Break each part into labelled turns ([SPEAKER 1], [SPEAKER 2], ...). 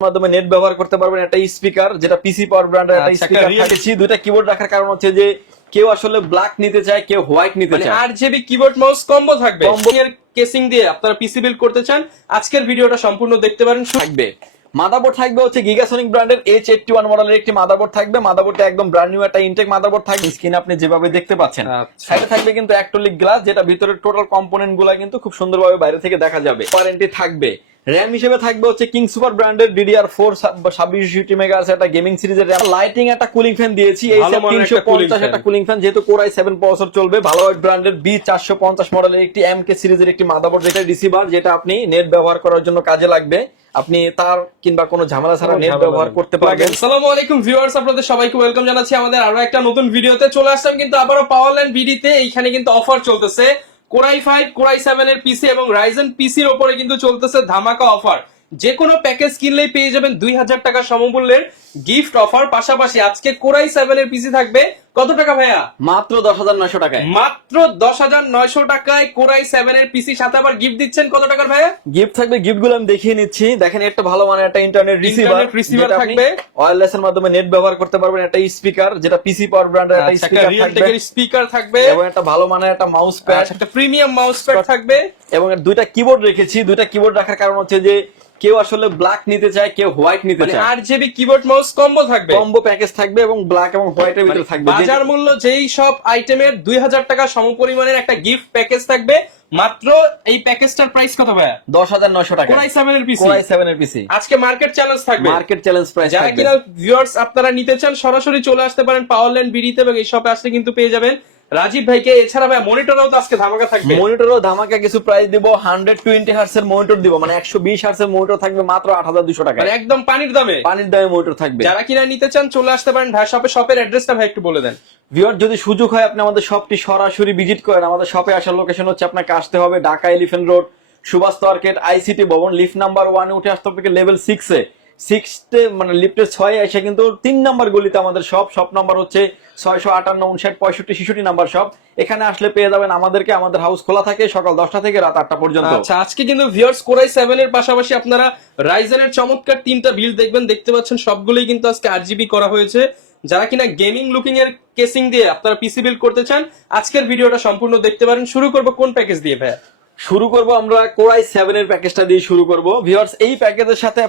[SPEAKER 1] মাধ্যমে নেট ব্যবহার করতে পারবেন একটা স্পিকার যেটা পিসি পাওয়ার ব্র্যান্ডের একটা
[SPEAKER 2] আচ্ছা,
[SPEAKER 1] স্পিকার থাকছে দুইটা কিবোর্ড রাখার কারণ হচ্ছে যে কেউ আসলে ব্ল্যাক নিতে চায় কেউ হোয়াইট নিতে
[SPEAKER 2] মানে
[SPEAKER 1] চায়।
[SPEAKER 2] জিবি কিবোর্ড মাউস কম্বো থাকবে। এর কেসিং দিয়ে আপনারা পিসি বিল্ড করতে চান আজকের ভিডিওটা সম্পূর্ণ দেখতে পারেন।
[SPEAKER 1] থাকবে। মাদারবোর্ড থাকবে হচ্ছে গিগাসনিক ব্র্যান্ডের এইচ এইটটি ওয়ান মডেলের একটি মাদারবোর্ড থাকবে। মাদারবোর্ডটা একদম ব্র্যান্ড নিউ একটা ইনটেক মাদারবোর্ড থাকবে। স্ক্রিন আপনি যেভাবে দেখতে পাচ্ছেন।
[SPEAKER 2] আচ্ছা।
[SPEAKER 1] সাইডে থাকবে কিন্তু অ্যাক্টোলিক গ্লাস যেটা ভিতরের টোটাল কম্পোনেন্টগুলা কিন্তু খুব সুন্দরভাবে বাইরে থেকে দেখা যাবে। ওয়ারেন্টি থাকবে। র্যাম হিসেবে থাকবে হচ্ছে কিং সুপার ব্র্যান্ডের ডিডিআর ফোর ছাব্বিশ জিটি মেগা একটা গেমিং সিরিজের র্যাম লাইটিং একটা কুলিং ফ্যান দিয়েছি এই তিনশো পঞ্চাশ একটা কুলিং ফ্যান যেহেতু কোরাই সেভেন প্রসেসর চলবে ভালো ব্র্যান্ডের বি চারশো পঞ্চাশ মডেলের একটি এম কে সিরিজের একটি মাদারবোর্ড যেটা রিসিভার যেটা আপনি নেট ব্যবহার করার জন্য কাজে লাগবে। আপনি তার কিংবা কোনো ঝামেলা ছাড়া নেট ব্যবহার করতে পারবেন।
[SPEAKER 2] আসসালামু আলাইকুম ভিউয়ার্স আপনাদের সবাইকে ওয়েলকাম জানাচ্ছি আমাদের আরও একটা নতুন ভিডিওতে চলে আসলাম কিন্তু আবারও পাওয়ার লাইন বিডিতে এইখানে কিন্তু অফার চলতেছে। কোরাই ফাইভ, কোরাই সেভেন এর পিসি এবং রাইজেন পিসির ওপরে কিন্তু চলতেছে ধামাকা অফার। যে কোনো প্যাকেজ কিনলেই পেয়ে যাবেন দুই হাজার টাকা সমমূল্যের গিফট অফার পাশাপাশি আজকে কোরাই সেভেন এর পিসি থাকবে। কত টাকা ভাইয়া?
[SPEAKER 1] মাত্র দশ হাজার নয়শো টাকায়।
[SPEAKER 2] মাত্র দশ হাজার নয়শো টাকায় কোরাই সেভেন এর পিসি সাথে আবার গিফট দিচ্ছেন কত টাকার ভাইয়া?
[SPEAKER 1] গিফট থাকবে গিফটগুলো আমি দেখিয়ে নিচ্ছি। দেখেন একটা ভালো মানের একটা ইন্টারনেট রিসিভার
[SPEAKER 2] receiver থাকবে।
[SPEAKER 1] ওয়্যারলেস এর মাধ্যমে নেট ব্যবহার করতে পারবেন একটা স্পিকার যেটা পিসি পাওয়ার ব্র্যান্ডের একটা
[SPEAKER 2] আচ্ছা,
[SPEAKER 1] স্পিকার থাকবে।
[SPEAKER 2] স্পিকার থাকবে।
[SPEAKER 1] এবং একটা ভালো মানের একটা মাউস প্যাড
[SPEAKER 2] আচ্ছা, একটা প্রিমিয়াম মাউস প্যাড থাকবে।
[SPEAKER 1] এবং দুইটা কিবোর্ড রেখেছি। দুইটা কিবোর্ড রাখার কারণ হচ্ছে যে কেউ আসলে ব্ল্যাক নিতে চায় কেউ হোয়াইট নিতে
[SPEAKER 2] মানে
[SPEAKER 1] চায়।
[SPEAKER 2] আট জিবি কিবোর্ড মাউস কম্বো থাকবে।
[SPEAKER 1] কম্বো প্যাকেজ থাকবে এবং ব্ল্যাক এবং হোয়াইটের ভিতরে থাকবে।
[SPEAKER 2] মানে বাজার মূল্য যেই সব আইটেমের দুই হাজার টাকা সমপরিমাণের একটা গিফট প্যাকেজ থাকবে মাত্র এই প্যাকেজটার প্রাইস কত ভাইয়া?
[SPEAKER 1] দশ হাজার নয়শো টাকা।
[SPEAKER 2] কোরাই সেভেন এর পিসি
[SPEAKER 1] কোরাই এর পিসি
[SPEAKER 2] আজকে মার্কেট চ্যালেঞ্জ থাকবে।
[SPEAKER 1] মার্কেট চ্যালেঞ্জ প্রাইস
[SPEAKER 2] যারা কিনা ভিউয়ার্স আপনারা নিতে চান সরাসরি চলে আসতে পারেন পাওয়ার ল্যান্ড বিডিতে এবং এই শপে আসলে কিন্তু পেয়ে যাবেন। রাজীব ভাইকে এছাড়া ভাই মনিটরও তো আজকে ধামাকা থাকবে।
[SPEAKER 1] মনিটরও ধামাকা কিছু প্রাইস দিব হান্ড্রেড টোয়েন্টি হার্স এর মনিটর দিব মানে একশো বিশ হার্স এর মনিটর থাকবে মাত্র আট হাজার দুশো টাকা
[SPEAKER 2] মানে একদম পানির দামে।
[SPEAKER 1] পানির দামে মনিটর থাকবে।
[SPEAKER 2] যারা কিনা নিতে চান চলে আসতে পারেন ভাই শপে শপের অ্যাড্রেসটা ভাই একটু বলে দেন।
[SPEAKER 1] ভিউয়ার যদি সুযোগ হয় আপনি আমাদের শপটি সরাসরি ভিজিট করেন। আমাদের শপে আসার লোকেশন হচ্ছে আপনাকে আসতে হবে Dhaka Elephant Road Subhash market ICT ভবন লিফট নাম্বার ওয়ানে উঠে আসতে হবে লেভেল সিক্সে সিক্সতে মানে লিফটের ছয়ে এসে কিন্তু তিন নাম্বার গলিতে আমাদের সব সব নাম্বার হচ্ছে ছয়শো আটান্ন উনষাট পঁয়ষট্টি ছেষট্টি নাম্বার সব। এখানে আসলে পেয়ে যাবেন আমাদেরকে আমাদের হাউস খোলা থাকে সকাল দশটা থেকে রাত আটটা পর্যন্ত।
[SPEAKER 2] আচ্ছা আজকে কিন্তু ভিউয়ার্স কোরাই সেভেন এর পাশাপাশি আপনারা রাইজেনের চমৎকার তিনটা বিল দেখবেন দেখতে পাচ্ছেন সবগুলোই কিন্তু আজকে আরজিবি করা হয়েছে। যারা কিনা গেমিং লুকিং এর কেসিং দিয়ে আপনারা পিসি বিল্ড করতে চান আজকের ভিডিওটা সম্পূর্ণ দেখতে পারেন। শুরু করব কোন প্যাকেজ দিয়ে ভাই
[SPEAKER 1] শুরু করব আমরা কোরাই সেভেন এর প্যাকেজটা দিয়ে শুরু করব। ভিউয়ার্স এই প্যাকেজের সাথে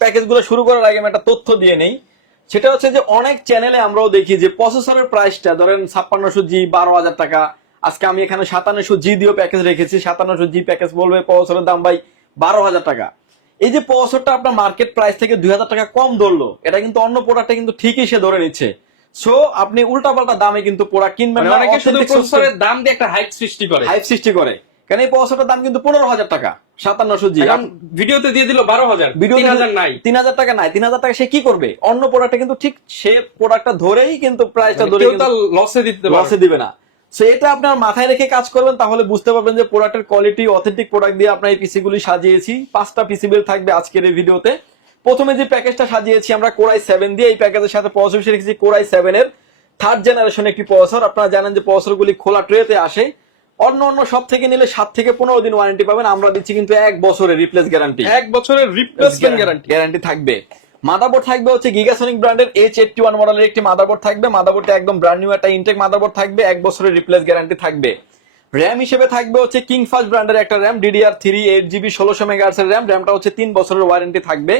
[SPEAKER 1] প্যাকেজগুলো শুরু করার আগে আমি একটা তথ্য দিয়ে নেই। সেটা হচ্ছে যে অনেক চ্যানেলে আমরাও দেখি যে প্রসেসরের প্রাইসটা ধরেন ছাপ্পান্নশো জি বারো হাজার টাকা আজকে আমি এখানে সাতান্নশো জি দিয়েও প্যাকেজ রেখেছি সাতান্নশো জি প্যাকেজ বলবে প্রসেসরের দাম ভাই বারো হাজার টাকা। এই যে প্রসেসরটা আপনার মার্কেট প্রাইস থেকে দুই হাজার টাকা কম ধরলো এটা কিন্তু অন্য প্রোডাক্টে কিন্তু ঠিকই সে ধরে নিচ্ছে। সো আপনি উল্টাপাল্টা দামে কিন্তু প্রোডাক্ট কিনবেন
[SPEAKER 2] মানে অনেকে শুধু প্রসেসরের দাম দিয়ে একটা হাইপ সৃষ্টি করে।
[SPEAKER 1] হাইপ সৃষ্টি করে। কারণ এই প্রসেসরটার দাম কিন্তু পনেরো হাজার টাকা? সাতান্নশো জি।
[SPEAKER 2] ভিডিওতে দিয়ে দিল বারো হাজার।
[SPEAKER 1] ভিডিও
[SPEAKER 2] নাই।
[SPEAKER 1] তিন হাজার টাকা নাই। তিন হাজার টাকা সে কি করবে? অন্য প্রোডাক্টে কিন্তু ঠিক সে প্রোডাক্টটা ধরেই কিন্তু প্রাইসটা ধরে
[SPEAKER 2] লসে দিতে
[SPEAKER 1] লসে দিবে না। সো এটা আপনার মাথায় রেখে কাজ করবেন তাহলে বুঝতে পারবেন যে প্রোডাক্টের কোয়ালিটি অথেন্টিক প্রোডাক্ট দিয়ে আপনার এই সাজিয়েছি। পাঁচটা পিসি বিল থাকবে আজকের এই ভিডিওতে। প্রথমে যে প্যাকেজটা সাজিয়েছি আমরা কোরাই সেভেন দিয়ে এই প্যাকেজের সাথে প্রসেসর রেখেছি কোরাই সেভেন এর থার্ড জেনারেশন একটি প্রসেসর আপনারা জানেন যে প্রসেসর গুলি খোলা ট্রেতে আসে। অন্য অন্য সব থেকে নিলে সাত থেকে পনেরো দিন ওয়ারেন্টি পাবেন। আমরা দিচ্ছি কিন্তু এক বছরের রিপ্লেস গ্যারান্টি
[SPEAKER 2] এক বছরের রিপ্লেসমেন্ট গ্যারান্টি
[SPEAKER 1] গ্যারান্টি থাকবে। মাদারবোর্ড থাকবে হচ্ছে গিগাসনিক ব্র্যান্ডের এইচ এইটটি ওয়ান মডেলের একটি মাদারবোর্ড থাকবে। মাদারবোর্ডটা একদম ব্র্যান্ড নিউ একটা ইনটেক মাদারবোর্ড থাকবে। এক বছরের রিপ্লেস গ্যারান্টি থাকবে। র্যাম হিসেবে থাকবে হচ্ছে কিং ফাস্ট ব্র্যান্ডের একটা RAM DDR three eight GB ষোলোশো মেগাহার্স এর র্যাম র্যামটা হচ্ছে তিন বছরের ওয়ারেন্টি থাকবে।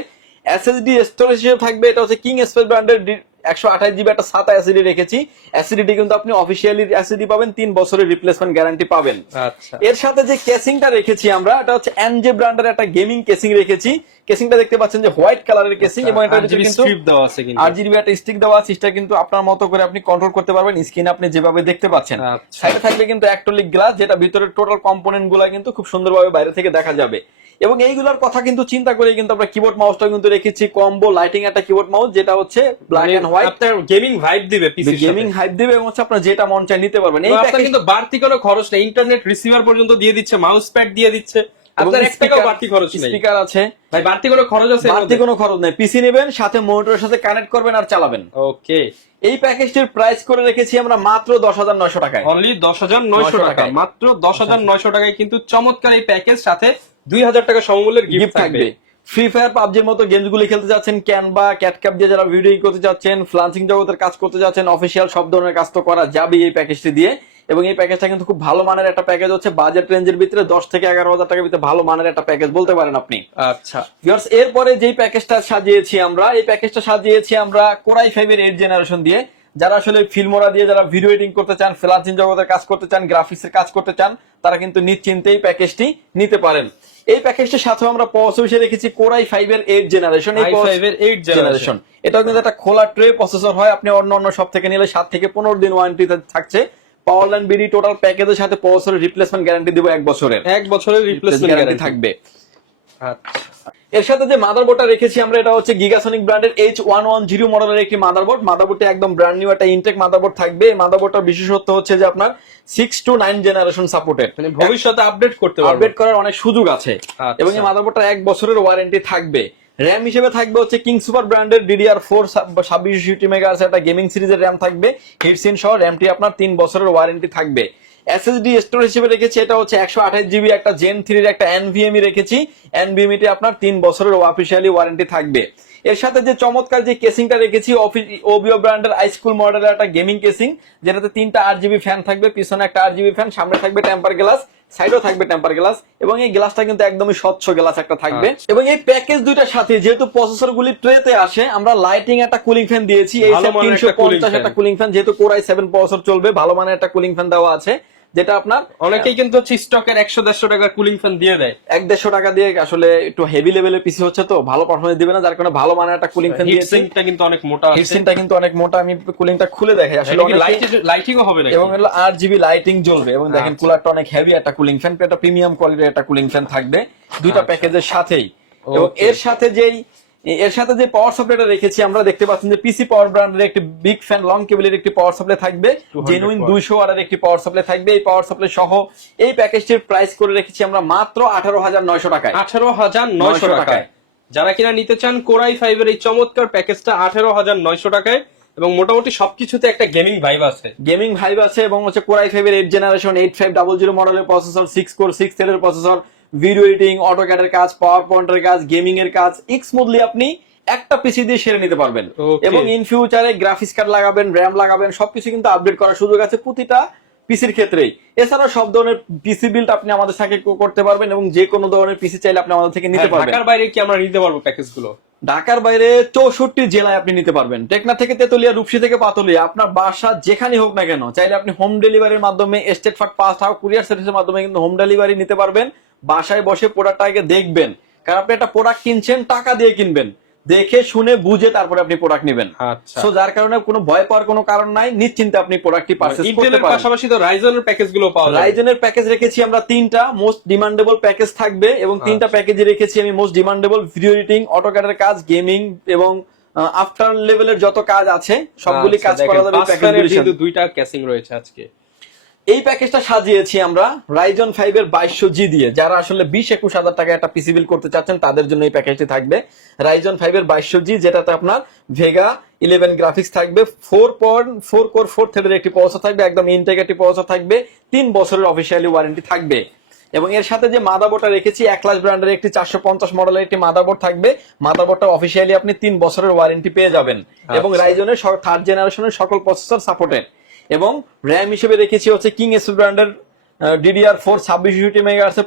[SPEAKER 1] এসএসডি স্টোরেজ হিসেবে থাকবে। এটা হচ্ছে কিং স্পেস ব্র্যান্ডের একশো আঠাশ জিবি একটা সাত অ্যাসিডি রেখেছি। অ্যাসিডিটি কিন্তু আপনি অফিসিয়ালি অ্যাসিডি পাবেন তিন বছরের রিপ্লেসমেন্ট গ্যারান্টি পাবেন।
[SPEAKER 2] আচ্ছা।
[SPEAKER 1] এর সাথে যে কেসিংটা রেখেছি আমরা এটা হচ্ছে এনজে ব্র্যান্ডের একটা গেমিং কেসিং রেখেছি। কেসিংটা দেখতে পাচ্ছেন যে হোয়াইট কালারের কেসিং এবং এটা কিন্তু
[SPEAKER 2] strip দেওয়া আছে কিন্তু।
[SPEAKER 1] আর জিবি একটা স্টিক দেওয়া আছে সেটা কিন্তু আপনার মতো করে আপনি কন্ট্রোল করতে পারবেন স্ক্রিন আপনি যেভাবে দেখতে পাচ্ছেন।
[SPEAKER 2] আচ্ছা।
[SPEAKER 1] সাইডে থাকবে কিন্তু অ্যাক্টোলিক গ্লাস যেটা ভিতরের টোটাল কম্পোনেন্টগুলা কিন্তু খুব সুন্দরভাবে বাইরে থেকে দেখা যাবে। এবং এইগুলোর কথা কিন্তু চিন্তা করে কিন্তু আমরা কিবোর্ড মাউসটা কিন্তু রেখেছি কম্বো লাইটিং একটা কিবোর্ড মাউস যেটা হচ্ছে ব্ল্যাক এন্ড হোয়াইট
[SPEAKER 2] আপনার গেমিং ভাইব দিবে পিসি
[SPEAKER 1] গেমিং হাইপ দিবে এবং হচ্ছে আপনার যেটা মন চায় নিতে পারবেন। এই
[SPEAKER 2] আপনার কিন্তু বাড়তি কোনো খরচ নেই। ইন্টারনেট রিসিভার পর্যন্ত দিয়ে দিচ্ছে মাউস প্যাড দিয়ে দিচ্ছে। আপনার এক টাকাও বাড়তি খরচ নেই।
[SPEAKER 1] স্পিকার আছে।
[SPEAKER 2] ভাই বাড়তি কোনো খরচ আছে
[SPEAKER 1] বাড়তি কোনো খরচ নেই। পিসি নেবেন সাথে মনিটরের সাথে কানেক্ট করবেন আর চালাবেন।
[SPEAKER 2] ওকে
[SPEAKER 1] এই প্যাকেজটির প্রাইস করে রেখেছি আমরা মাত্র দশ হাজার নয়শো টাকায়।
[SPEAKER 2] অনলি দশ হাজার নয়শো টাকা। মাত্র দশ হাজার নয়শো টাকায় কিন্তু চমৎকার এই প্যাকেজ সাথে দুই হাজার টাকা সমমূল্যের গিফট থাকবে।
[SPEAKER 1] ফ্রি ফায়ার পাবজির মতো গেমসগুলি খেলতে যাচ্ছেন ক্যানভা ক্যাটক্যাপ দিয়ে যারা ভিডিও করতে যাচ্ছেন ফ্লান্সিং জগতের কাজ করতে যাচ্ছেন অফিসিয়াল সব ধরনের কাজ তো করা যাবে এই প্যাকেজটি দিয়ে। এবং এই প্যাকেজটা কিন্তু খুব ভালো মানের একটা প্যাকেজ হচ্ছে বাজেট রেঞ্জের ভিতরে দশ থেকে এগারো হাজার টাকার ভিতরে ভালো মানের একটা প্যাকেজ বলতে পারেন আপনি।
[SPEAKER 2] আচ্ছা।
[SPEAKER 1] ভিউয়ার্স এরপরে যেই প্যাকেজটা সাজিয়েছি আমরা এই প্যাকেজটা সাজিয়েছি আমরা কোরাই ফাইভ এর এইট জেনারেশন দিয়ে। যারা আসলে ফিল্মোরা দিয়ে যারা ভিডিও এডিটিং করতে চান ফ্রিল্যান্সিং জগতের কাজ করতে চান গ্রাফিক্স এর কাজ করতে চান তারা কিন্তু নিশ্চিন্তে এই প্যাকেজটি নিতে পারেন। এই প্যাকেজটির সাথে আমরা প্রসেসর রেখেছি কোরাই ফাইভ এর এইট জেনারেশন এই
[SPEAKER 2] i5 এর 8
[SPEAKER 1] জেনারেশন এটাও কিন্তু একটা খোলা ট্রে প্রসেসর হয়। আপনি অন্য অন্য সব থেকে নিলে সাত থেকে পনেরো দিন ওয়ারেন্টি থাকছে। পাওয়ার লাইন বিডি টোটাল প্যাকেজের সাথে প্রসেসরের রিপ্লেসমেন্ট গ্যারান্টি দিব এক বছরের।
[SPEAKER 2] এক বছরের রিপ্লেসমেন্ট
[SPEAKER 1] গ্যারান্টি থাকবে। এর সাথে যে মাদারবোর্ডটা রেখেছি আমরা এটা হচ্ছে গিগাসনিক ব্র্যান্ডের এইচ ওয়ান ওয়ান জিরো মডেলের একটি মাদারবোর্ড মাদারবোর্ডটা একদম ব্র্যান্ড নিউ একটা ইনটেক মাদারবোর্ড থাকবে। এই মাদারবোর্ডটার বিশেষত্ব হচ্ছে যে আপনার six two nine generation supported
[SPEAKER 2] মানে ভবিষ্যতে আপডেট করতে
[SPEAKER 1] আপডেট করার অনেক সুযোগ আছে।
[SPEAKER 2] আচ্ছা।
[SPEAKER 1] এবং এই মাদারবোর্ডটা এক বছরের ওয়ারেন্টি থাকবে। র্যাম হিসেবে থাকবে হচ্ছে কিং সুপার ব্র্যান্ডের ডিডিআর ফোর ছাব্বিশ মেগা একটা গেমিং সিরিজের র্যাম থাকবে। হিটসিন সহ র্যামটি আপনার তিন বছরের ওয়ারেন্টি থাকবে। এসএসডি স্টোরেজ হিসেবে রেখেছি এটা হচ্ছে একশো আঠাশ জিবি একটা জেন থ্রির একটা এনভিএমই রেখেছি। এনভিএমই টি আপনার তিন বছরের অফিসিয়ালি ওয়ারেন্টি থাকবে। এর সাথে যে চমৎকার যে কেসিংটা রেখেছি ওবিও ব্র্যান্ডের হাইস্কুল মডেলের একটা গেমিং কেসিং যেটাতে তিনটা আট জিবি ফ্যান থাকবে পিছনে একটা আট জিবি ফ্যান সামনে থাকবে টেম্পার গ্লাস সাইডও থাকবে টেম্পার গ্লাস এবং এই গ্লাসটা কিন্তু একদমই স্বচ্ছ গ্লাস একটা থাকবে। এবং এই প্যাকেজ দুইটার সাথে যেহেতু প্রসেসর গুলি ট্রেতে আসে আমরা লাইটিং একটা কুলিং ফ্যান দিয়েছি এই তিনশো
[SPEAKER 2] একটা
[SPEAKER 1] পঞ্চাশ একটা কুলিং ফ্যান যেহেতু কোরাই সেভেন প্রসেসর চলবে ভালো মানের একটা কুলিং ফ্যান দেওয়া আছে। যেটা আপনার
[SPEAKER 2] অনেকেই কিন্তু হচ্ছে স্টকের একশো দেড়শো টাকা কুলিং ফ্যান দিয়ে দেয়।
[SPEAKER 1] এক দেড়শো টাকা দিয়ে আসলে একটু হেভি লেভেলের পিসি হচ্ছে তো ভালো পারফরমেন্স দিবে না যার কারণে ভালো মানের একটা কুলিং ফ্যান দিয়েছি।
[SPEAKER 2] হিটসিংটা কিন্তু অনেক মোটা আছে।
[SPEAKER 1] হিটসিনটা কিন্তু অনেক মোটা আমি কুলিংটা খুলে দেখে আসলে
[SPEAKER 2] এটা কি লাইটিংও হবে না
[SPEAKER 1] এবং হলো আট জিবি লাইটিং জ্বলবে। এবং দেখেন
[SPEAKER 2] আচ্ছা।
[SPEAKER 1] কুলারটা অনেক হেভি একটা কুলিং ফ্যান এটা প্রিমিয়াম কোয়ালিটির একটা কুলিং ফ্যান থাকবে। দুইটা
[SPEAKER 2] আচ্ছা।
[SPEAKER 1] প্যাকেজের সাথেই। এবং এর সাথে যেই এর সাথে যে পাওয়ার সাপ্লাইটা রেখেছি আমরা দেখতে পাচ্ছেন যে পিসি পাওয়ার ব্র্যান্ডের একটি বিগ ফ্যান লং কেবলের একটি পাওয়ার সাপ্লাই থাকবে। জেনুইন। দুইশো ওয়াটের একটি পাওয়ার সাপ্লাই থাকবে। এই পাওয়ার সাপ্লাই সহ এই প্যাকেজটির প্রাইস করে রেখেছি আমরা মাত্র আঠারো হাজার নয়শো টাকায়।
[SPEAKER 2] আঠারো হাজার নয়শো টাকায়। যারা কিনা নিতে চান কোরাই ফাইভের এই চমৎকার প্যাকেজটা আঠারো হাজার নয়শো টাকায় এবং মোটামুটি সবকিছুতে একটা গেমিং ভাইব আছে।
[SPEAKER 1] গেমিং ভাইব আছে এবং হচ্ছে কোরাই ফাইভ এর eight generation eight five double zero মডেলের প্রসেসর সিক্স কোর সিক্স এর প্রসেসর ভিডিও এডিটিং অটোক্যাডের কাজ পাওয়ার পয়েন্টের কাজ গেমিং এর কাজ স্মুথলি আপনি একটা পিসি দিয়ে সেরে নিতে পারবেন। এবং ইন ফিউচারে গ্রাফিক্স কার্ড লাগাবেন র্যাম লাগাবেন সবকিছু কিন্তু আপডেট করার সুযোগ আছে প্রতিটা পিসির ক্ষেত্রেই। এছাড়া সব ধরনের পিসি বিল্ড আপনি আমাদের সাথে করতে পারবেন এবং যে কোনো ধরনের পিসি চাইলে আপনি আমাদের থেকে নিতে
[SPEAKER 2] হ্যাঁ,
[SPEAKER 1] পারবেন।
[SPEAKER 2] ঢাকার বাইরে কি আমরা নিতে পারব প্যাকেজগুলো?
[SPEAKER 1] ঢাকার বাইরে চৌষট্টি জেলায় আপনি নিতে পারবেন। টেকনা থেকে তেতুলিয়া, রূপসী থেকে পাতুলিয়া, আপনার বাসা যেখানে হোক না কেন, চাইলে আপনি হোম ডেলিভারির মাধ্যমে Steadfast Pathao courier সার্ভিসের মাধ্যমে কিন্তু হোম ডেলিভারি নিতে পারবেন। বাসায় বসে প্রোডাক্টটা আগে দেখবেন। কারণ আপনি একটা প্রোডাক্ট কিনছেন, টাকা দিয়ে কিনবেন। দেখে শুনে বুঝে তারপরে আপনি প্রোডাক্ট নেবেন।
[SPEAKER 2] আচ্ছা।
[SPEAKER 1] সো যার কারণে কোনো ভয় পাওয়ার কোনো কারণ নাই নিশ্চিন্তে আপনি প্রোডাক্টটি পারচেজ করতে পারেন।
[SPEAKER 2] পাশাপাশি তো রাইজনের প্যাকেজগুলো পাওয়া যায়
[SPEAKER 1] রাইজেনের প্যাকেজ রেখেছি আমরা তিনটা মোস্ট ডিমান্ডেবল প্যাকেজ থাকবে এবং তিনটা
[SPEAKER 2] আচ্ছা।
[SPEAKER 1] প্যাকেজে রেখেছি আমি মোস্ট ডিমান্ডেবল ভিডিও এডিটিং অটোক্যাডের কাজ গেমিং এবং আফটার লেভেলের যত কাজ আছে সবগুলি
[SPEAKER 2] আচ্ছা,
[SPEAKER 1] কাজ করা যাবে
[SPEAKER 2] কিন্তু দুইটা ক্যাসিং রয়েছে আজকে।
[SPEAKER 1] এই প্যাকেজটা সাজিয়েছি আমরা রাইজন ফাইভ এর বাইশশো জি দিয়ে। যারা আসলে বিশ একুশ হাজার টাকা একটা পিসি বিল করতে চাচ্ছেন তাদের জন্য এই প্যাকেজটি থাকবে রাইজন ফাইভ এর বাইশশো জি যেটাতে আপনার ভেগা ইলেভেন গ্রাফিক্স থাকবে four point four core four থ্রেডের একটি প্রসেসর থাকবে একদম ইনটেক একটি প্রসেসর থাকবে তিন বছরের অফিসিয়ালি ওয়ারেন্টি থাকবে। এবং এর সাথে যে মাদাবোর্ডটা রেখেছি একলাস ব্র্যান্ডের একটি চারশো পঞ্চাশ মডেলের একটি মাদাবোর্ড থাকবে। মাদাবোর্ডটা অফিসিয়ালি আপনি তিন বছরের ওয়ারেন্টি পেয়ে যাবেন। এবং
[SPEAKER 2] আচ্ছা।
[SPEAKER 1] রাইজনের থার্ড জেনারেশনের সকল প্রসেসর সাপোর্টেড এবং র্যাম হিসেবে রেখেছি হচ্ছে কিং এস ব্র্যান্ডের ডিডিআর ফোর ছাব্বিশ ইউটি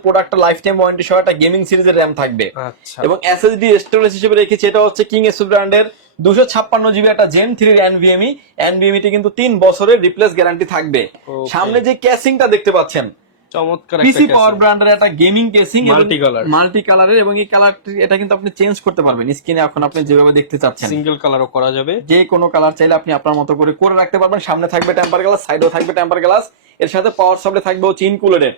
[SPEAKER 1] প্রোডাক্টটা লাইফ টাইম ওয়ারেন্টি সহ একটা গেমিং সিরিজের র্যাম থাকবে।
[SPEAKER 2] আচ্ছা।
[SPEAKER 1] এবং এসএসডি স্টোরেজ হিসেবে রেখেছি এটা হচ্ছে কিং এস ব্র্যান্ডের দুশো ছাপ্পান্ন জিবি একটা জেন থ্রির এনভিএমই তে কিন্তু তিন বছরের রিপ্লেস গ্যারান্টি থাকবে। সামনে যে ক্যাসিংটা দেখতে পাচ্ছেন
[SPEAKER 2] চমৎকার
[SPEAKER 1] পিসি পাওয়ার। ব্র্যান্ডের একটা gaming casing
[SPEAKER 2] Multi colour।
[SPEAKER 1] Multi কালারের এবং এই কালারটি এটা কিন্তু আপনি চেঞ্জ করতে পারবেন স্ক্রিনে এখন আপনি যেভাবে দেখতে চাচ্ছেন।
[SPEAKER 2] সিঙ্গেল কালারও করা যাবে।
[SPEAKER 1] যে কোনো কালার চাইলে আপনি আপনার মতো করে করে রাখতে পারবেন। সামনে থাকবে টেম্পার গ্লাস সাইডেও থাকবে টেম্পার গ্লাস এর সাথে পাওয়ার সাপ্লাই থাকবে হচ্ছে ইনকুলেটেড.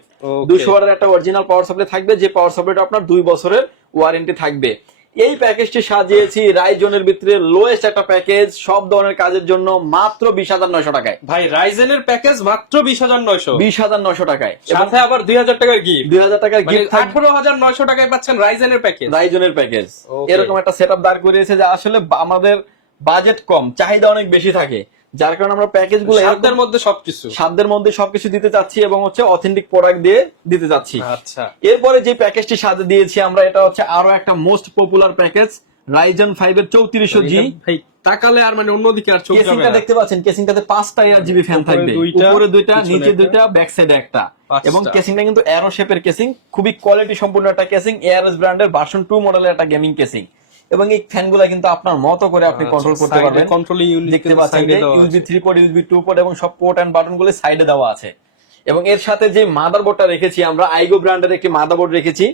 [SPEAKER 1] দুশো ওয়াটের একটা অরিজিনাল পাওয়ার সাপ্লাই থাকবে। যে পাওয়ার সাপ্লাইটা আপনার দুই বছরের ওয়ারেন্টি থাকবে। এই প্যাকেজটি সাজিয়েছি রাইজনের ভিতরে লোয়েস্ট একটা প্যাকেজ সব ধরনের কাজের জন্য মাত্র বিশ হাজার নয়শো টাকায়।
[SPEAKER 2] ভাই রাইজেনের প্যাকেজ মাত্র বিশ হাজার নয়শো।
[SPEAKER 1] বিশ হাজার নয়শো টাকায়।
[SPEAKER 2] সাথে আবার দুই হাজার টাকার গিফট
[SPEAKER 1] দুই হাজার টাকার
[SPEAKER 2] মানে
[SPEAKER 1] গিফট থাকবে
[SPEAKER 2] আঠারো হাজার নয়শো টাকায় পাচ্ছেন রাইজেনের প্যাকেজ
[SPEAKER 1] রাইজনের প্যাকেজ এরকম একটা সেট আপ দাঁড় করিয়েছে যে আসলে আমাদের বাজেট কম চাহিদা অনেক বেশি থাকে। যার কারণে আমরা প্যাকেজগুলো
[SPEAKER 2] সাধ্যের মধ্যে সবকিছু।
[SPEAKER 1] সাধ্যের মধ্যে সবকিছু দিতে চাচ্ছি এবং হচ্ছে অথেন্টিক প্রোডাক্ট দিয়ে দিতে চাচ্ছি।
[SPEAKER 2] আচ্ছা।
[SPEAKER 1] এরপরে যে প্যাকেজটি সাথে দিয়েছি আমরা এটা হচ্ছে আরও একটা most popular package Ryzen five এর চৌত্রিশশো জি
[SPEAKER 2] তাকালে আর মানে অন্যদিকে আর চোখ
[SPEAKER 1] কেসিংটা দেখতে পাচ্ছেন কেসিংটাতে পাঁচটা এয়ার জিবি ফ্যান থাকবে। উপরে দুইটা নিচে দুইটা ব্যাক সাইডে একটা। এবং কেসিংটা কিন্তু অ্যারো শেপের কেসিং খুবই কোয়ালিটি সম্পূর্ণ একটা কেসিং এআরএস ব্র্যান্ডের ভার্সন টু মডেলের একটা গেমিং কেসিং এবং এই ফ্যানগুলো কিন্তু আপনার মতো করে আপনি কন্ট্রোল করতে পারবেন।
[SPEAKER 2] কন্ট্রোলিং ইউনিট
[SPEAKER 1] দেখতে পাচ্ছেন যে USB three port USB two port এবং সব পোর্ট এন্ড বাটনগুলো সাইডে দেওয়া আছে। এবং এর সাথে যে মাদারবোর্ডটা রেখেছি আমরা আইগো ব্র্যান্ডের একটি মাদারবোর্ড রেখেছি।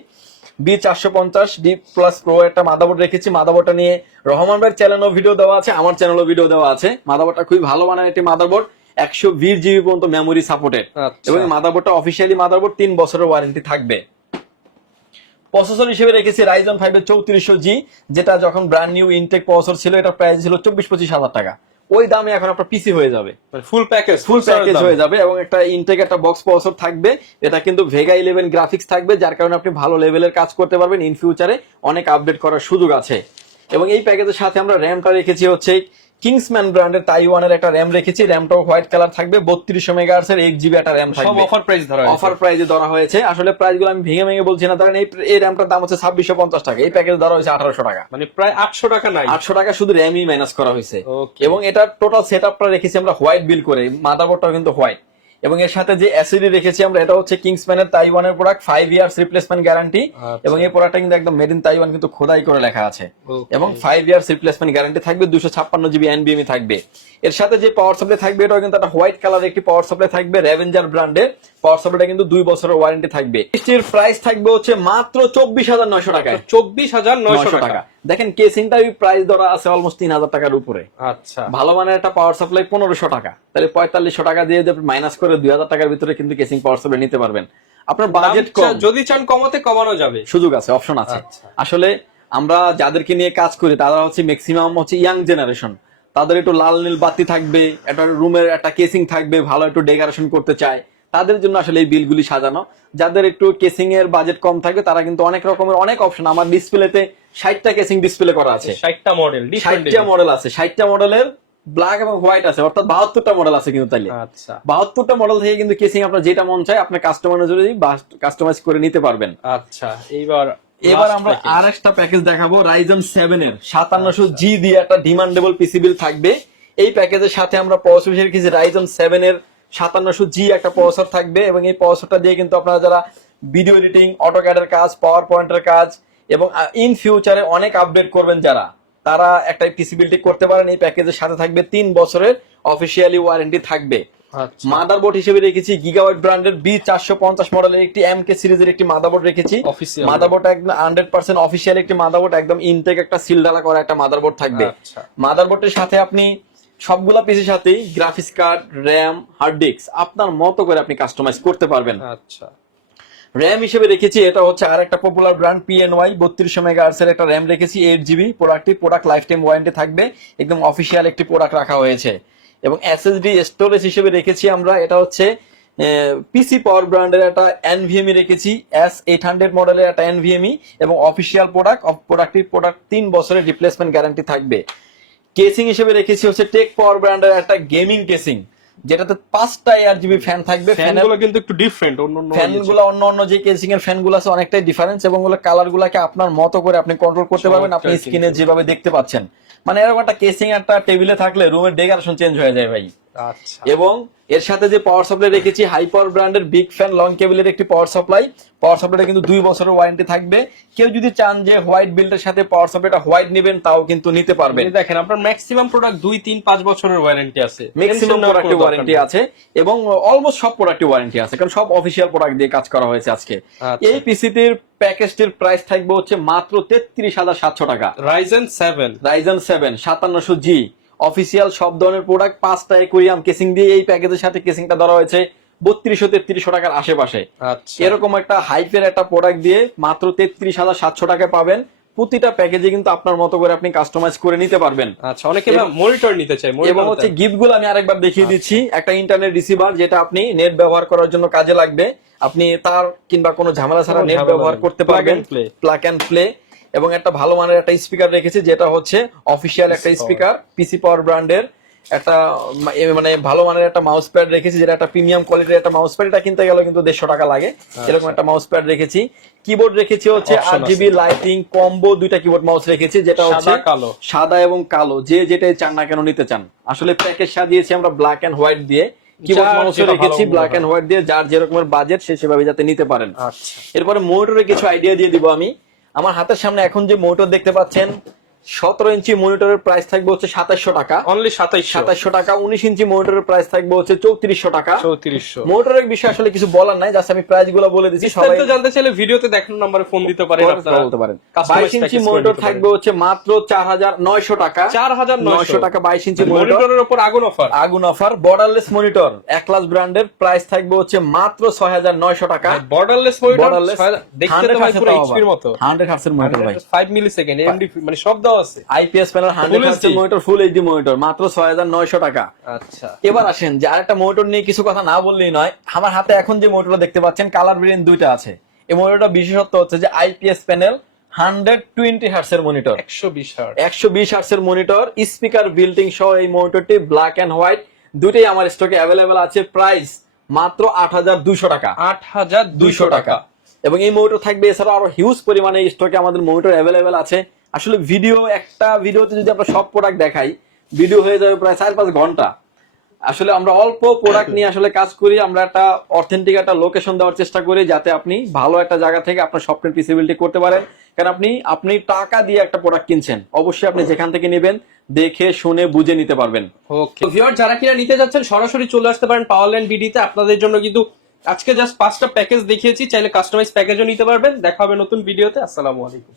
[SPEAKER 1] বি চারশো পঞ্চাশ ডি প্লাস প্রো একটা মাদারবোর্ড রেখেছি। মাদারবোর্ডটা নিয়ে রহমান ভাইয়ের চ্যানেলও ভিডিও দেওয়া আছে আমার চ্যানেলও ভিডিও দেওয়া আছে। মাদারবোর্ডটা খুবই ভালো মানের একটি মাদারবোর্ড একশো বিশ জিবি পর্যন্ত মেমোরি সাপোর্টেড
[SPEAKER 2] আচ্ছা।
[SPEAKER 1] এবং মাদারবোর্ডটা অফিসিয়ালি মাদারবোর্ড তিন বছরের ওয়ারেন্টি থাকবে। প্রসেসর হিসেবে রেখেছি রাইজন ফাইভ এর চৌত্রিশশো জি যেটা যখন ব্র্যান্ড নিউ ইনটেক প্রসেসর ছিল এটা প্রাইস ছিল চব্বিশ পঁচিশ হাজার টাকা। ওই দামে এখন আপনার পিসি হয়ে যাবে।
[SPEAKER 2] ফুল প্যাকেজ
[SPEAKER 1] ফুল প্যাকেজ হয়ে যাবে এবং একটা ইনটেক একটা বক্স প্রসেসর থাকবে এটা কিন্তু ভেগা ইলেভেন গ্রাফিক্স থাকবে যার কারণে আপনি ভালো লেভেলের কাজ করতে পারবেন। ইন ফিউচারে অনেক আপডেট করার সুযোগ আছে। এবং এই প্যাকেজের সাথে আমরা র্যামটা রেখেছি হচ্ছে কিংসম্যান ব্র্যান্ডের তাইওয়ানের একটা র্যাম রেখেছি র্যামটাও হোয়াইট কালার থাকবে বত্রিশশো মেগাহার্সের এক জিবি একটা র্যাম থাকবে।
[SPEAKER 2] অফার প্রাইস ধরা হয়েছে।
[SPEAKER 1] অফার প্রাইসে ধরা হয়েছে। আসলে প্রাইসগুলো আমি ভেঙে ভেঙে বলছি না। ধরেন এই এই র্যামটার দাম হচ্ছে ছাব্বিশশো পঞ্চাশ টাকা। এই প্যাকেজ ধরা হয়েছে আঠারোশো টাকা।
[SPEAKER 2] মানে প্রায় আটশো টাকা নাই।
[SPEAKER 1] আটশো টাকা শুধু র্যামই মাইনাস করা হয়েছে। এবং এটা টোটাল সেট আপটা রেখেছি আমরা হোয়াইট বিল করে। মাদারবোর্ডটাও কিন্তু হোয়াইট এবং এর সাথে যে অ্যাসিডি রেখেছি আমরা এটা হচ্ছে কিংসম্যানের তাইওয়ানের product five years replacement guarantee. এবং এই প্রোডাক্টটা কিন্তু একদম মেড ইন তাইওয়ান কিন্তু খোদাই করে লেখা আছে। এবং ফাইভ ইয়ার্স রিপ্লেসমেন্ট গ্যারান্টি থাকবে দুশো ছাপ্পান্ন জিবি এনবিএমই থাকবে। এর সাথে যে পাওয়ার সাপ্লাই থাকবে এটাও কিন্তু একটা হোয়াইট কালার একটি পাওয়ার সাপ্লাই থাকবে রেভেঞ্জার ব্র্যান্ডের পাওয়ার সাপ্লাইটা কিন্তু দুই বছরের ওয়ারেন্টি থাকবে। এর প্রাইস থাকবে হচ্ছে মাত্র চব্বিশ হাজার নয়শো টাকায়।
[SPEAKER 2] চব্বিশ হাজার নয়শো টাকা।
[SPEAKER 1] দেখেন কেসিংটা প্রাইস ধরা আছে অলমোস্ট তিন হাজার টাকার উপরে।
[SPEAKER 2] আচ্ছা।
[SPEAKER 1] ভালো মানের একটা পাওয়ার সাপ্লাই পনেরোশো টাকা। তাহলে পঁয়তাল্লিশশো টাকা দিয়ে মাইনাস করে দুই হাজার টাকার ভিতরে কিন্তু কেসিং পাওয়ার সাপ্লাই নিতে পারবেন। আপনার বাজেট
[SPEAKER 2] যদি চান কমাতে কমানো যাবে।
[SPEAKER 1] সুযোগ আছে অপশন আছে।
[SPEAKER 2] আচ্ছা।
[SPEAKER 1] আসলে আমরা যাদেরকে নিয়ে কাজ করি তারা হচ্ছে ম্যাক্সিমাম হচ্ছে ইয়াং জেনারেশন তাদের একটু লাল নীল বাতি থাকবে একটা রুমের একটা কেসিং থাকবে ভালো একটু ডেকোরেশন করতে চায়। তাদের জন্য আসলে এই বিলগুলি সাজানো। যাদের একটু কেসিং এর বাজেট কম থাকবে তারা কিন্তু অনেক রকমের অনেক অপশন আমার ডিসপ্লেতে ষাটটা কেসিং ডিসপ্লে করা আছে।
[SPEAKER 2] ষাটটা মডেল
[SPEAKER 1] ষাটটা মডেল আছে। ষাটটা মডেলের ব্ল্যাক এবং হোয়াইট আছে অর্থাৎ বাহাত্তরটা মডেল আছে কিন্তু তাইলে।
[SPEAKER 2] আচ্ছা।
[SPEAKER 1] বাহাত্তরটা মডেল থেকে কিন্তু কেসিং আপনার যেটা মন চায় আপনার কাস্টমার অনুযায়ী কাস্টমাইজ করে নিতে পারবেন।
[SPEAKER 2] আচ্ছা এইবার
[SPEAKER 1] এবার আমরা। আর একটা প্যাকেজ দেখাবো রাইজন সেভেন এর। সাতান্নশো জি দিয়ে একটা ডিমান্ডেবল পিসি বিল থাকবে। এই প্যাকেজের সাথে আমরা প্রসেসর হিসেবে রেখেছি রাইজন সেভেন এর সাতান্নশো জি একটা প্রসেসর থাকবে এবং এই প্রসেসরটা দিয়ে কিন্তু আপনারা যারা ভিডিও এডিটিং অটোক্যাডের কাজ পাওয়ার পয়েন্টের কাজ এবং ইন ফিউচারে অনেক আপডেট করবেন যারা তারা একটা পিসি করতে পারেন। এই প্যাকেজের সাথে থাকবে তিন বছরের অফিসিয়ালি ওয়ারেন্টি থাকবে।
[SPEAKER 2] আচ্ছা।
[SPEAKER 1] মাদারবোর্ড হিসেবে রেখেছি গিগাওয়াট ব্র্যান্ডের বি চারশো পঞ্চাশ মডেলের একটি এম কে সিরিজের একটি মাদারবোর্ড রেখেছি. মাদারবোর্ড একদম হান্ড্রেড পার্সেন্ট অফিসিয়াল একটি মাদারবোর্ড একদম ইনটেক একটা সিল ডালা করা একটা মাদারবোর্ড থাকবে।
[SPEAKER 2] আচ্ছা।
[SPEAKER 1] মাদারবোর্ডের সাথে আপনি সবগুলা পিসের সাথেই graphics card RAM hard disk আপনার মতো করে আপনি কাস্টমাইজ করতে পারবেন।
[SPEAKER 2] আচ্ছা।
[SPEAKER 1] র্যাম হিসেবে রেখেছি এটা হচ্ছে আর একটা পপুলার ব্র্যান্ড পিএনওয়াই বত্রিশশো মেগাহার্সের একটা র্যাম রেখেছি এইট জিবি প্রোডাক্টটি প্রোডাক্ট লাইফ টাইম ওয়ারেন্টি থাকবে একদম অফিসিয়াল একটি প্রোডাক্ট রাখা হয়েছে। এবং এসএসডি স্টোরেজ হিসেবে রেখেছি আমরা এটা হচ্ছে পিসি পাওয়ার ব্র্যান্ডের একটা এনভিএমই রেখেছি এস এইট হান্ড্রেড মডেলের একটা এনভিএমই এবং অফিসিয়াল প্রোডাক্ট প্রোডাক্টটির প্রোডাক্ট তিন বছরের রিপ্লেসমেন্ট গ্যারান্টি থাকবে। কেসিং হিসেবে রেখেছি হচ্ছে টেক পাওয়ার ব্র্যান্ডের একটা গেমিং কেসিং যেটাতে পাঁচটা এয়ার জিবি ফ্যান থাকবে
[SPEAKER 2] ফ্যানগুলো কিন্তু একটু ডিফারেন্ট অন্য অন্য
[SPEAKER 1] ফ্যানগুলো অন্য অন্য যে কেসিং এর ফ্যানগুলো আছে অনেকটাই ডিফারেন্স এবং ওগুলো কালারগুলোকে আপনার মতো করে আপনি কন্ট্রোল করতে পারবেন আপনি স্ক্রিনে যেভাবে দেখতে পাচ্ছেন। মানে এরকম একটা কেসিং একটা টেবিলে থাকলে রুমের ডেকোরেশন চেঞ্জ হয়ে যায় ভাই। এবং এর সাথে যে পাওয়ার সাপ্লাই রেখেছি হাইপার ব্র্যান্ডের বিগ ফ্যান লং কেবিলের একটি পাওয়ার সাপ্লাই পাওয়ার সাপ্লাইটা কিন্তু দুই বছরের ওয়ারেন্টি থাকবে। কেউ যদি চান যে হোয়াইট বিল্ডের সাথে পাওয়ার সাপ্লাইটা হোয়াইট নেবেন তাও কিন্তু নিতে পারবেন।
[SPEAKER 2] দেখেন আপনার ম্যাক্সিমাম প্রোডাক্ট দুই তিন পাঁচ বছরের ওয়ারেন্টি আছে।
[SPEAKER 1] ম্যাক্সিমাম প্রোডাক্টে ওয়ারেন্টি আছে এবং অলমোস্ট সব প্রোডাক্টে ওয়ারেন্টি আছে কারণ সব অফিসিয়াল প্রোডাক্ট দিয়ে কাজ করা হয়েছে আজকে।
[SPEAKER 2] আচ্ছা।
[SPEAKER 1] এই পিসিটির প্যাকেজটির প্রাইস থাকবে হচ্ছে মাত্র তেত্রিশ হাজার সাতশো টাকা।
[SPEAKER 2] রাইজেন সেভেন
[SPEAKER 1] রাইজন সেভেন সাতান্নশো জি অফিসিয়াল সব ধরনের প্রোডাক্ট পাঁচটা একুরিয়াম কেসিং দিয়ে এই প্যাকেজের সাথে কেসিংটা ধরা হয়েছে বত্রিশশো তেত্রিশশো টাকার আশেপাশে।
[SPEAKER 2] আচ্ছা।
[SPEAKER 1] এরকম একটা হাইপের একটা প্রোডাক্ট দিয়ে মাত্র তেত্রিশ হাজার সাতশো টাকায় পাবেন। প্রতিটা প্যাকেজে কিন্তু আপনার মতো করে আপনি কাস্টমাইজ করে নিতে পারবেন।
[SPEAKER 2] আচ্ছা অনেকে মনিটর নিতে চায়
[SPEAKER 1] এবং হচ্ছে গিফটগুলো আমি আরেকবার দেখিয়ে দিচ্ছি। একটা ইন্টারনেট রিসিভার যেটা আপনি নেট ব্যবহার করার জন্য কাজে লাগবে। আপনি তার কিংবা কোনো ঝামেলা ছাড়া নেট ব্যবহার করতে পারবেন। প্লাগ অ্যান্ড প্লে এবং একটা ভালো মানের একটা স্পিকার রেখেছি যেটা হচ্ছে অফিসিয়াল একটা স্পিকার পিসি পাওয়ার ব্র্যান্ডের একটা মানে ভালো মানের একটা মাউস প্যাড রেখেছি যেটা একটা প্রিমিয়াম কোয়ালিটির একটা মাউস প্যাড এটা কিনতে গেলে কিন্তু দেড়শো টাকা লাগে। এরকম একটা মাউস প্যাড রেখেছি। কিবোর্ড রেখেছি হচ্ছে
[SPEAKER 2] আচ্ছা।
[SPEAKER 1] আট জিবি লাইটিং কম্বো দুইটা কিবোর্ড মাউস রেখেছি যেটা হচ্ছে
[SPEAKER 2] কালো।
[SPEAKER 1] সাদা এবং কালো। যে যেটাই চান না কেন নিতে চান। আসলে প্যাকেজ সাজিয়েছি আমরা ব্ল্যাক এন্ড হোয়াইট দিয়ে। কিবোর্ড মাউসও রেখেছি ব্ল্যাক। এন্ড হোয়াইট দিয়ে যার যেরকমের বাজেট সে সেভাবে যাতে নিতে পারেন।
[SPEAKER 2] আচ্ছা।
[SPEAKER 1] এরপরে মনিটরের কিছু আইডিয়া দিয়ে দিব আমি। আমার হাতের সামনে এখন যে মোটর দেখতে পাচ্ছেন সতেরো ইঞ্চি মনিটরের প্রাইস থাকবে হচ্ছে সাতাশশো টাকা।
[SPEAKER 2] অনলি সাতাইশশো।
[SPEAKER 1] সাতাশশো টাকা উনিশ ইঞ্চি মনিটরের প্রাইস থাকবে হচ্ছে চৌত্রিশশো টাকা।
[SPEAKER 2] চৌত্রিশশো।
[SPEAKER 1] মনিটরের বিষয়ে আসলে কিছু বলার নাই জাস্ট আমি প্রাইসগুলো বলে দিচ্ছি সবাই
[SPEAKER 2] জানতে চাইলে ভিডিওতে দেখানো নাম্বারে ফোন দিতে পারেন আপনারা।
[SPEAKER 1] বলতে পারেন। বাইশ ইঞ্চি মনিটর থাকবে হচ্ছে মাত্র চার হাজার নয়শো টাকা।
[SPEAKER 2] চার হাজার
[SPEAKER 1] নয়শো। টাকা বাইশ ইঞ্চি
[SPEAKER 2] মনিটরের উপর আগুন অফার।
[SPEAKER 1] আগুন অফার বর্ডারলেস মনিটর এক ক্লাস ব্র্যান্ডের প্রাইস থাকবে হচ্ছে মাত্র ছয় হাজার নয়শো টাকা।
[SPEAKER 2] বর্ডারলেস মনিটর
[SPEAKER 1] বর্ডারলেস
[SPEAKER 2] দেখতে তো ভাই পুরো এইচপির মতো।
[SPEAKER 1] হান্ড্রেড হার্সের মনিটর ভাই।
[SPEAKER 2] 5 মিলি সেকেন্ড এমডি মানে সব দেওয়া আছে।
[SPEAKER 1] আইপিএস প্যানেল হান্ড্রেড
[SPEAKER 2] Full
[SPEAKER 1] হার্সের
[SPEAKER 2] HD
[SPEAKER 1] monitor full HD monitor মাত্র ছয় হাজার নয়শো টাকা।
[SPEAKER 2] আচ্ছা।
[SPEAKER 1] এবার আসেন যে আরেকটা মনিটর নিয়ে কিছু কথা না বললেই নয় আমার হাতে এখন যে মনিটরটা দেখতে পাচ্ছেন কালার ভেরিয়েন্ট দুইটা আছে। এই মনিটরটা বিশেষত্ব হচ্ছে যে আইপিএস প্যানেল হান্ড্রেড টোয়েন্টি হার্সের মনিটর
[SPEAKER 2] 120 হার্ট
[SPEAKER 1] একশো বিশ হার্সের মনিটর স্পিকার বিল্ডিং সহ এই মনিটরটি ব্ল্যাক এন্ড হোয়াইট দুটোই আমার স্টকে অ্যাভেলেবেল আছে প্রাইস মাত্র আট হাজার দুইশো টাকা।
[SPEAKER 2] 8200 টাকা।
[SPEAKER 1] এবং এই মনিটর থাকবে এছাড়া আরও হিউজ পরিমাণে স্টকে আমাদের মনিটর অ্যাভেলেবেল আছে। আসলে ভিডিও একটা ভিডিওতে যদি আমরা সব প্রোডাক্ট দেখাই ভিডিও হয়ে যাবে প্রায় চার পাঁচ ঘণ্টা। আসলে আমরা অল্প প্রোডাক্ট নিয়ে আসলে কাজ করি আমরা একটা অথেন্টিক একটা লোকেশন দেওয়ার চেষ্টা করি যাতে আপনি ভালো একটা জায়গা থেকে আপনার স্বপ্নের পিসিবিলিটি করতে পারেন। কারণ আপনি আপনি টাকা দিয়ে একটা প্রোডাক্ট কিনছেন অবশ্যই আপনি যেখান থেকে নেবেন দেখে শুনে বুঝে নিতে পারবেন।
[SPEAKER 2] ওকে ভিউয়ার যারা কিনা নিতে যাচ্ছেন সরাসরি চলে আসতে পারেন পাওয়ার পাওয়ারল্যান্ড বিডিতে আপনাদের জন্য কিন্তু আজকে জাস্ট পাঁচটা প্যাকেজ দেখিয়েছি চাইলে কাস্টমাইজ প্যাকেজও নিতে পারবেন। দেখা হবে নতুন ভিডিওতে আসসালামু আলাইকুম।